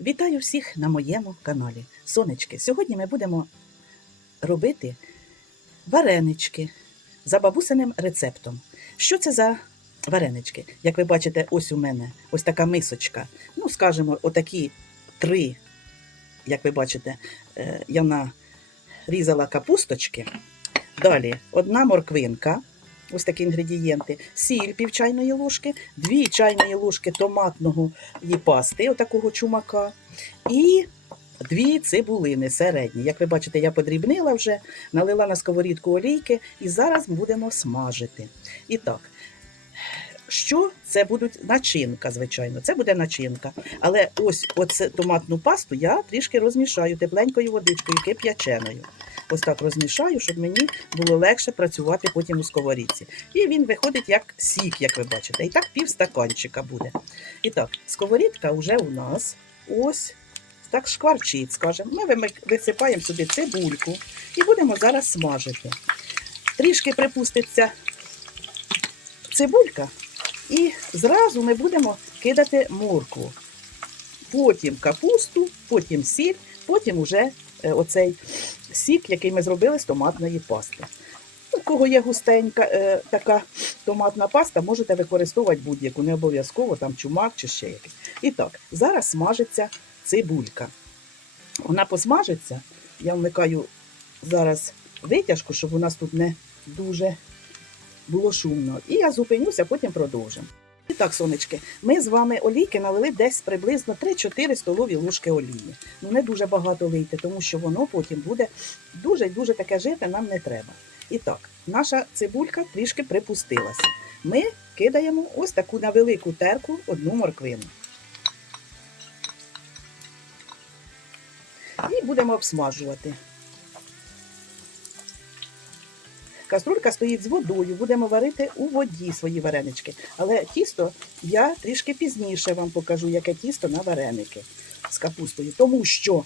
Вітаю всіх на моєму каналі. Сонечки, сьогодні ми будемо робити варенички за бабусиним рецептом. Що це за варенички? Як ви бачите, ось у мене ось така мисочка. Ну, скажімо, отакі три, як ви бачите, е, я нарізала капусточки. Далі одна морквинка. Ось такі інгредієнти: сіль пів чайної ложки, дві чайної ложки томатного і пасти, отакого чумака, і дві цибулини середні. Як ви бачите, я подрібнила вже, налила на сковорідку олійки і зараз будемо смажити. І так, що це буде начинка, звичайно, це буде начинка. Але ось оце томатну пасту я трішки розмішаю тепленькою водичкою, кип'яченою. Ось так розмішаю, щоб мені було легше працювати потім у сковорідці. І він виходить як сік, як ви бачите. І так пів стаканчика буде. І так, сковорідка вже у нас ось так шкварчить, скажемо. Ми висипаємо сюди цибульку і будемо зараз смажити. Трішки припуститься цибулька, і зразу ми будемо кидати моркву. Потім капусту, потім сіль, потім уже е, оцей сік, який ми зробили з томатної пасти. У кого є густенька е, така томатна паста, можете використовувати будь-яку, не обов'язково там чумак чи ще якийсь. І так, зараз смажиться цибулька. Вона посмажиться. Я вмикаю зараз витяжку, щоб у нас тут не дуже було шумно. І я зупинюся, потім продовжимо. І так, сонечки, ми з вами олійки налили десь приблизно 3-4 столові ложки олії. Ну не дуже багато лийте, тому що воно потім буде дуже дуже таке жити нам не треба. І так, наша цибулька трішки припустилася. Ми кидаємо ось таку на велику терку одну морквину. І будемо обсмажувати. Каструлька стоїть з водою, будемо варити у воді свої варенички. Але тісто я трішки пізніше вам покажу, яке тісто на вареники з капустою. Тому що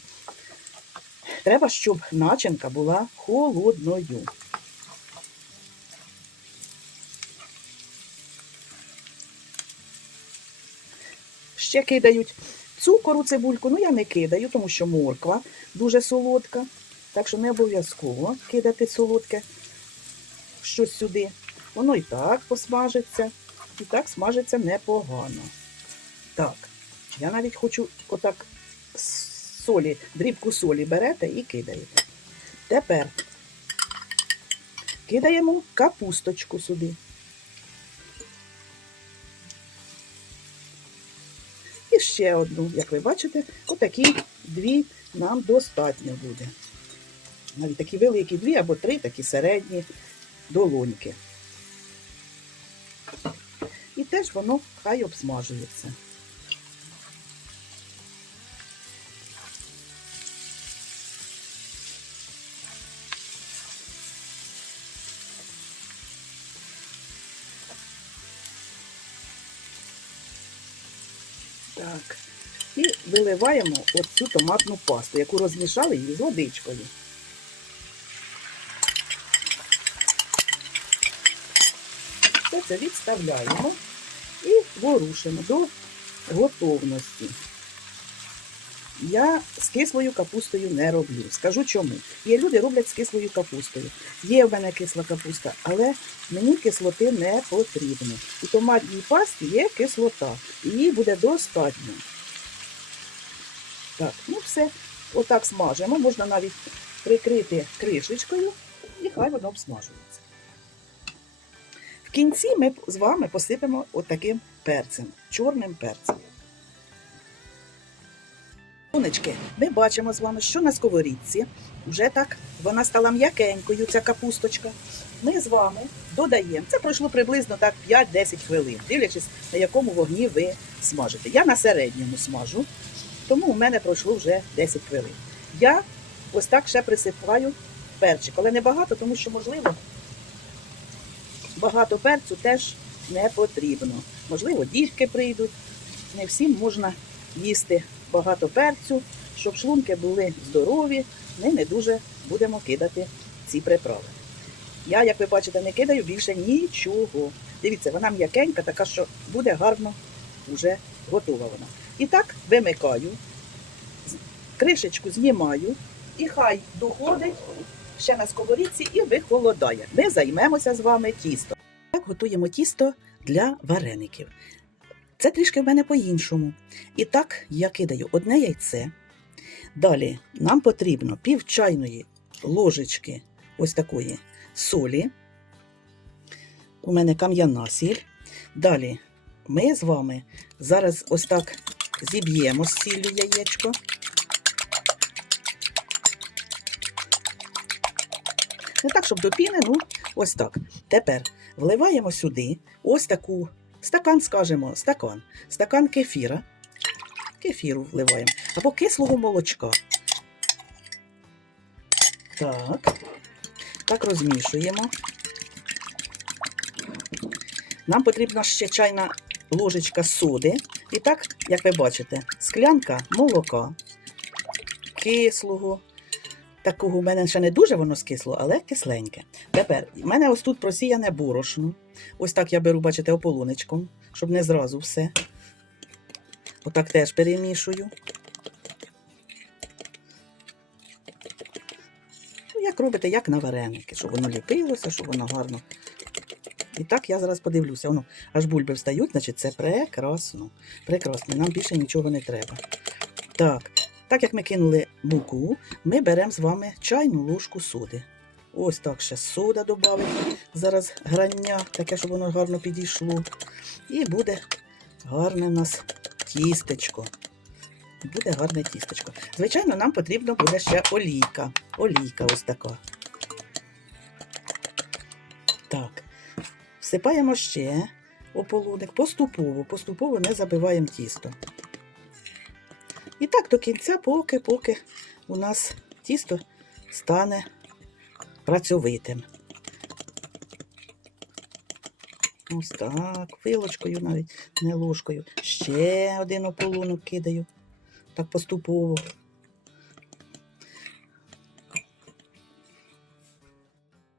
треба, щоб начинка була холодною. Ще кидають цукор у цибульку. Ну, я не кидаю, тому що морква дуже солодка. Так що не обов'язково кидати солодке щось сюди. Воно і так посмажиться, і так смажиться непогано. Так, я навіть хочу отак солі, дрібку солі берете і кидаєте. Тепер кидаємо капусточку сюди. І ще одну, як ви бачите, отакі дві нам достатньо буде. Навіть такі великі дві або три, такі середні долоньки. І теж воно хай обсмажується. Так. І виливаємо оцю томатну пасту, яку розмішали її з водичкою. Все це відставляємо і ворушимо до готовності. Я з кислою капустою не роблю. Скажу чому. Є люди роблять з кислою капустою. Є в мене кисла капуста, але мені кислоти не потрібно. У томатній пасті є кислота. Її буде достатньо. Так, ну все. Отак смажимо. Можна навіть прикрити кришечкою і хай воно обсмажується. В кінці ми з вами посипемо отаким перцем, чорним перцем. Сонечки, ми бачимо з вами, що на сковорідці вже так вона стала м'якенькою, ця капусточка. Ми з вами додаємо. Це пройшло приблизно так 5-10 хвилин, дивлячись, на якому вогні ви смажите. Я на середньому смажу, тому у мене пройшло вже 10 хвилин. Я ось так ще присипаю перчик, але не багато, тому що, можливо, багато перцю теж не потрібно. Можливо, дітки прийдуть. Не всім можна їсти багато перцю, щоб шлунки були здорові, ми не дуже будемо кидати ці приправи. Я, як ви бачите, не кидаю більше нічого. Дивіться, вона м'якенька, така, що буде гарно вже готова вона. І так вимикаю кришечку знімаю і хай доходить ще на сковорідці і вихолодає. Ми займемося з вами тістом. Так готуємо тісто для вареників. Це трішки в мене по-іншому. І так я кидаю одне яйце. Далі нам потрібно пів чайної ложечки ось такої солі. У мене кам'яна сіль. Далі ми з вами зараз ось так зіб'ємо з сіллю яєчко. Не так, щоб до піни, ну ось так. Тепер вливаємо сюди ось таку стакан, скажімо, стакан, стакан кефіра. Кефіру вливаємо або кислого молочка. Так. Так розмішуємо. Нам потрібна ще чайна ложечка соди. І так, як ви бачите, склянка молока, кислого. Такого в мене ще не дуже воно скисло, але кисленьке. Тепер в мене ось тут просіяне борошно. Ось так я беру, бачите, ополуничком, щоб не зразу все. Отак теж перемішую. Ну, як робите, як на вареники, щоб воно ліпилося, щоб воно гарно. І так я зараз подивлюся. Воно аж бульби встають, значить це прекрасно. Прекрасно. Нам більше нічого не треба. Так, так як ми кинули муку, ми беремо з вами чайну ложку соди. Ось так ще сода додати. Зараз грання, таке, щоб воно гарно підійшло. І буде гарне у нас тістечко. Буде гарне тістечко. Звичайно, нам потрібно буде ще олійка. Олійка ось така. Так. Всипаємо ще ополуник поступово, поступово не забиваємо тісто. І так до кінця, поки, поки у нас тісто стане працьовитим. Ось так, вилочкою навіть, не ложкою. Ще один ополунок кидаю. Так поступово.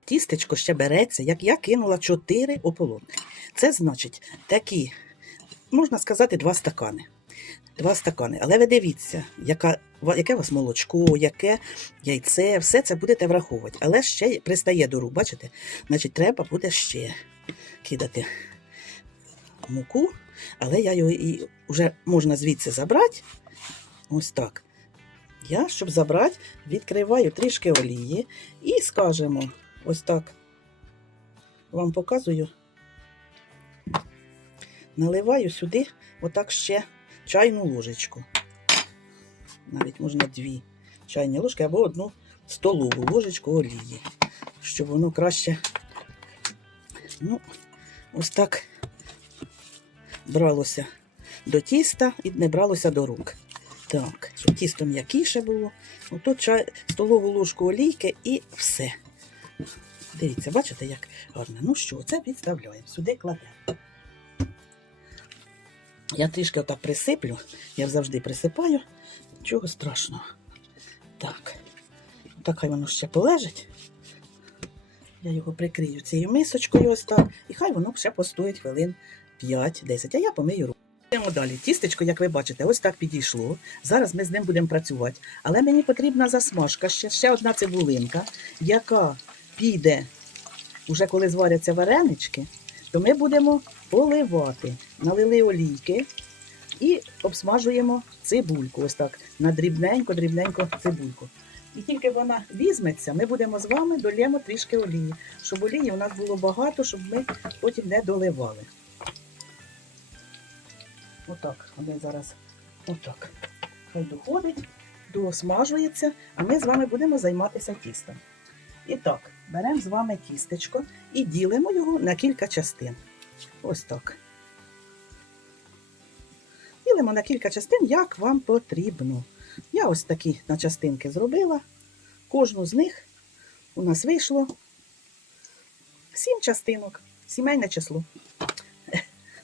Тістечко ще береться, як я кинула 4 ополонки. Це значить такі, можна сказати, два стакани. Два стакани. Але ви дивіться, яка, яке у вас молочко, яке яйце, все це будете враховувати. Але ще пристає до рук, бачите? Значить, треба буде ще кидати муку, але я його і вже можна звідси забрати. Ось так. Я, щоб забрати, відкриваю трішки олії і скажемо, ось так вам показую. Наливаю сюди отак ще чайну ложечку. Навіть можна дві чайні ложки або одну столову ложечку олії, щоб воно краще, ну, ось так бралося до тіста і не бралося до рук. Так, щоб тісто м'якіше було. Отут чай, столову ложку олійки і все. Дивіться, бачите, як гарно. Ну що, це відставляємо. Сюди кладемо. Я трішки отак присиплю. Я завжди присипаю. Нічого страшного. Так. Так хай воно ще полежить. Я його прикрию цією мисочкою ось так. І хай воно ще постоїть хвилин 5-10. А я помию руку. Йдемо далі. Тістечко, як ви бачите, ось так підійшло. Зараз ми з ним будемо працювати. Але мені потрібна засмажка, ще, ще одна цибулинка, яка піде, уже коли зваряться варенички, то ми будемо поливати. Налили олійки і обсмажуємо цибульку. Ось так. На дрібненько, дрібненько цибульку. І тільки вона візьметься, ми будемо з вами долємо трішки олії, щоб олії у нас було багато, щоб ми потім не доливали. Отак, ми зараз отак. Хай доходить, досмажується, а ми з вами будемо займатися тістом. І так, беремо з вами тістечко і ділимо його на кілька частин. Ось так. Ділимо на кілька частин, як вам потрібно. Я ось такі на частинки зробила. Кожну з них у нас вийшло сім частинок, сімейне число.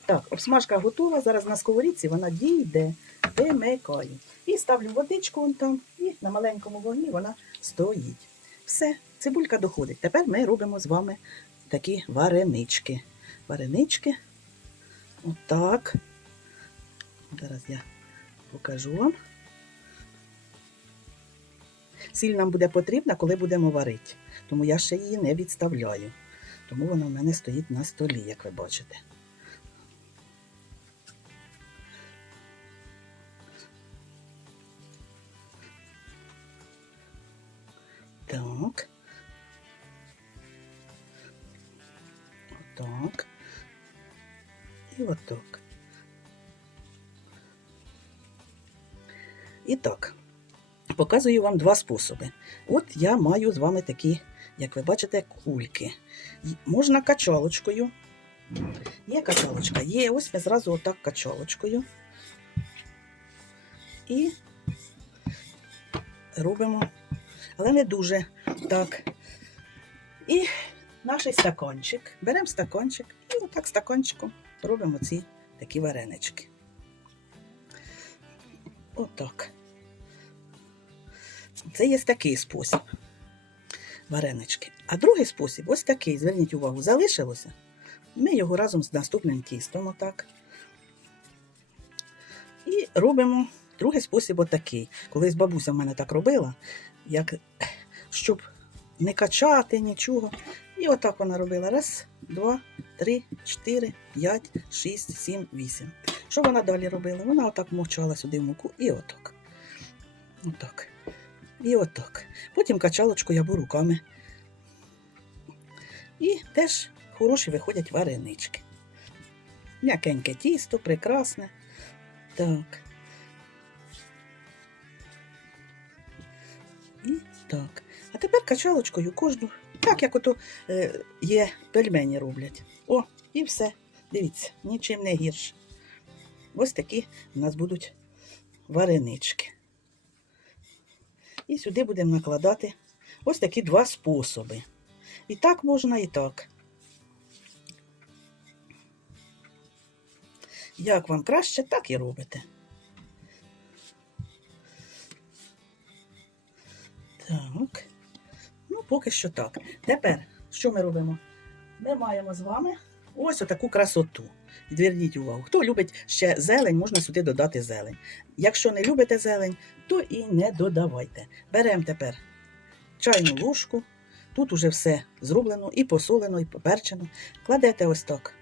Так, обсмажка готова. Зараз на сковорідці вона дійде, вимикаю. І ставлю водичку вон там, і на маленькому вогні вона стоїть. Все, цибулька доходить. Тепер ми робимо з вами такі варенички. Варенички. Отак. Зараз я покажу вам. Сіль нам буде потрібна, коли будемо варити. Тому я ще її не відставляю. Тому вона в мене стоїть на столі, як ви бачите. Так. Отак. І так, показую вам два способи. От я маю з вами такі, як ви бачите, кульки. Можна качалочкою. Є качалочка, є. Ось ми зразу отак качалочкою. І робимо, але не дуже так. І наш стаканчик. Беремо стаканчик і отак стаканчиком робимо ці такі варенички. Отак. Це є такий спосіб варенички. А другий спосіб ось такий. Зверніть увагу, залишилося. Ми його разом з наступним тістом отак. І робимо другий спосіб отакий. Колись бабуся в мене так робила, як, щоб не качати нічого. І отак вона робила. Раз, два, три, чотири, п'ять, шість, сім, вісім. Що вона далі робила? Вона отак мовчала сюди в муку і отак. Отак. І отак. Потім качалочку я беру руками. І теж хороші виходять варенички. М'якеньке тісто, прекрасне. Так. І так. А тепер качалочкою кожну, так як ото е, є пельмені роблять. О, і все. Дивіться, нічим не гірше. Ось такі у нас будуть варенички. І сюди будемо накладати ось такі два способи. І так можна, і так. Як вам краще, так і робите. Так. Поки що так. Тепер, що ми робимо? Ми маємо з вами ось отаку красоту. Зверніть увагу. Хто любить ще зелень, можна сюди додати зелень. Якщо не любите зелень, то і не додавайте. Беремо тепер чайну ложку. Тут уже все зроблено і посолено, і поперчено. Кладете ось так.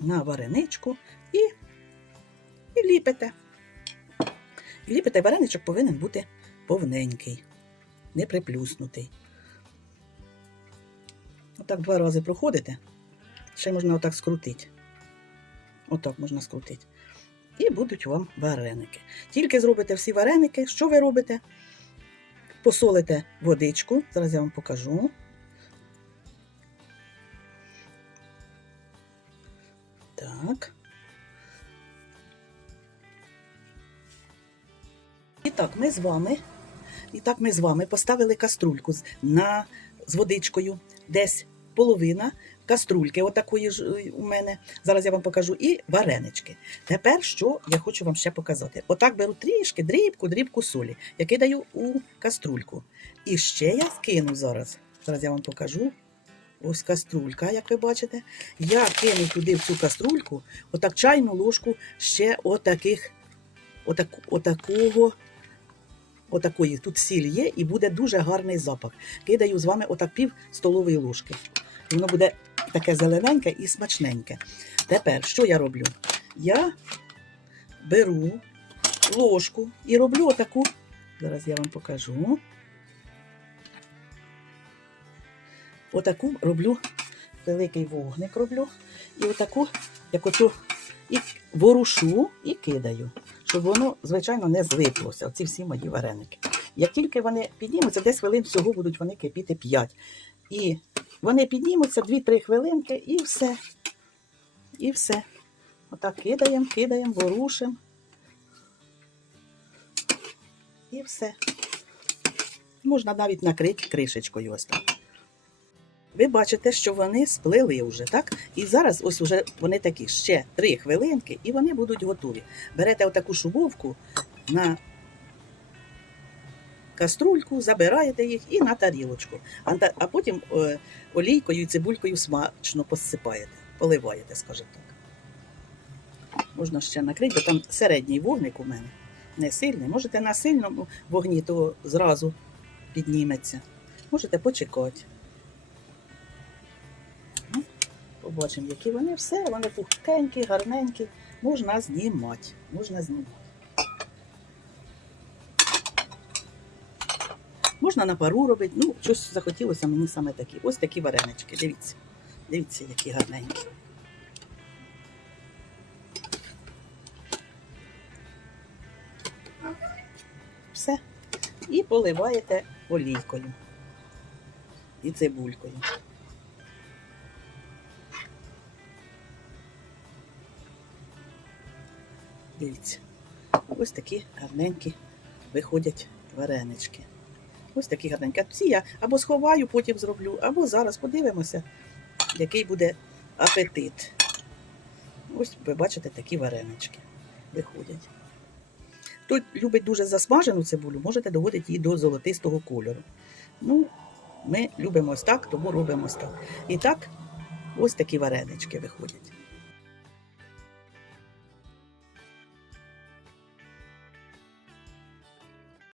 На вареничку і, і ліпите. Ліпите вареничок повинен бути повненький, не приплюснутий. Отак два рази проходите. Ще можна отак скрутити. Отак можна скрутити. І будуть вам вареники. Тільки зробите всі вареники, що ви робите? Посолите водичку. Зараз я вам покажу. Так, ми з вами. І так ми з вами поставили каструльку на, з водичкою. Десь половина каструльки, отакої ж е, у мене. Зараз я вам покажу. І варенички. Тепер що я хочу вам ще показати? Отак беру трішки, дрібку, дрібку солі. Я кидаю у каструльку. І ще я скину зараз. Зараз я вам покажу. Ось каструлька, як ви бачите. Я кину туди в цю каструльку, отак чайну ложку ще отаких, отак, отакого, отакої. Тут сіль є і буде дуже гарний запах. Кидаю з вами отак пів столової ложки. І Воно буде таке зелененьке і смачненьке. Тепер, що я роблю? Я беру ложку і роблю отаку. Зараз я вам покажу. Отаку роблю великий вогник роблю. І отаку, як оту, і ворушу і кидаю, щоб воно, звичайно, не злиплося. Оці всі мої вареники. Як тільки вони піднімуться, десь хвилин всього будуть вони кипіти 5. І вони піднімуться 2-3 хвилинки і все. І все. Отак кидаємо, кидаємо, ворушимо. І все. Можна навіть накрити кришечкою ось так. Ви бачите, що вони сплили вже, так? І зараз ось уже вони такі ще три хвилинки, і вони будуть готові. Берете отаку шубовку на каструльку, забираєте їх і на тарілочку. А, потім е, олійкою і цибулькою смачно посипаєте, поливаєте, скажімо так. Можна ще накрити, бо там середній вогник у мене. Не сильний. Можете на сильному вогні, то зразу підніметься. Можете почекати. Побачимо, які вони все, вони пухкенькі, гарненькі. Можна знімати. Можна знімати. Можна на пару робити. Ну, щось захотілося мені саме такі. Ось такі варенички. Дивіться. Дивіться, які гарненькі. Все. І поливаєте олійкою. І цибулькою. Дивіться. Ось такі гарненькі виходять варенички. Ось такі гарненькі. Ці я або сховаю, потім зроблю, або зараз подивимося, який буде апетит. Ось ви бачите такі варенички виходять. Хто любить дуже засмажену цибулю, можете доводити її до золотистого кольору. Ну, ми любимо ось так, тому робимо ось так. І так, ось такі варенички виходять.